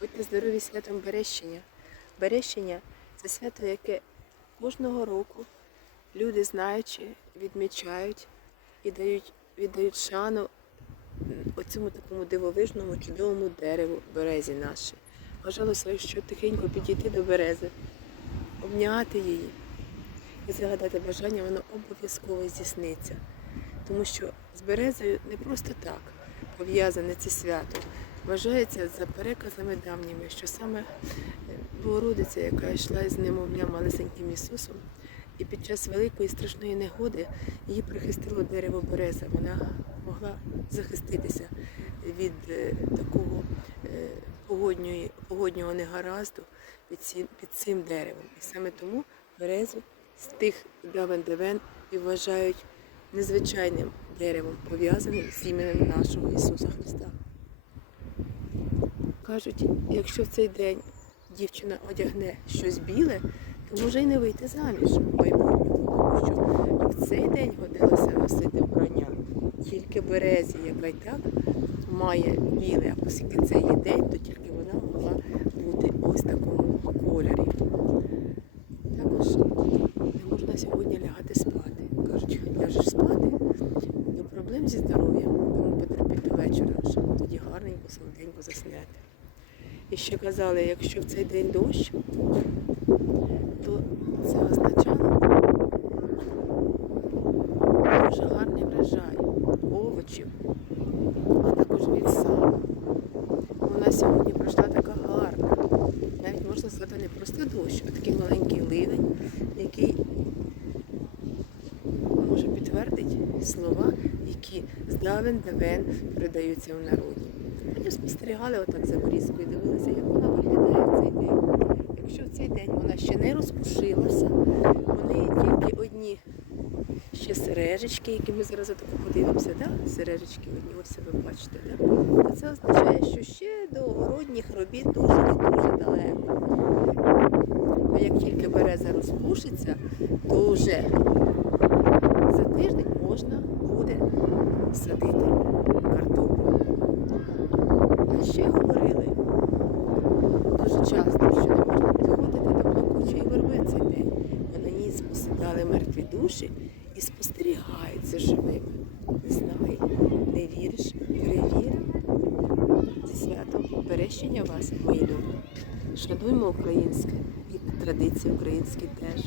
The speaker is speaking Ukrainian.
будьте здорові святом Берещення. Берещення це свято, яке кожного року люди, знаючи, відмічають і дають, віддають шану оцьому такому дивовижному, чудовому дереву березі нашій. Бажалося, що тихенько підійти до берези, обняти її і загадати бажання, воно обов'язково здійсниться. Тому що з березою не просто так пов'язане це свято. Вважається за переказами давніми, що саме Богородиця, яка йшла із немовлям малесеньким Ісусом, і під час великої страшної негоди її прихистило дерево береза. Вона могла захиститися від е, такого е, погоднього негаразду під цим деревом. І саме тому березу з тих давен девен і вважають незвичайним деревом, пов'язаним з іменем нашого Ісуса Христа. Кажуть, якщо в цей день дівчина одягне щось біле, то може й не вийти заміж в майбутньому, тому що в цей день годилося носити вбрання тільки березі, яка й так має біле, а оскільки це є день, то тільки вона могла бути ось в такому кольорі. Також не можна сьогодні лягати спати. Кажуть, ляжеш спати, до проблем зі здоров'ям, тому потерпіть до вечора, щоб тоді гарненько, солоденько заснете. І ще казали, якщо в цей день дощ, то це означало дуже гарний врожай овочів, а також від сала. Вона сьогодні пройшла така гарна. Навіть можна сказати, не просто дощ, а такий маленький ливень, який може підтвердити слова, які з давен давен передаються в народі. Вони спостерігали отак за Борізкою, дивилися, як вона виглядає в цей день. Якщо в цей день вона ще не розпушилася, вони тільки одні ще сережечки, які ми зараз отако подивимося, да? сережечки одні, ось ви бачите, да? то це означає, що ще до городніх робіт дуже і дуже далеко. А як тільки береза розпушиться, то вже за тиждень можна буде садити картоплю. А ще говорили дуже часто, що не можна підходити до плакучої верби цей день, бо на ній спосідали мертві душі і спостерігають за живими. Не знай, не віриш, перевір. Зі святом берещення вас, мої любі. Шануймо українське і традиції українські теж.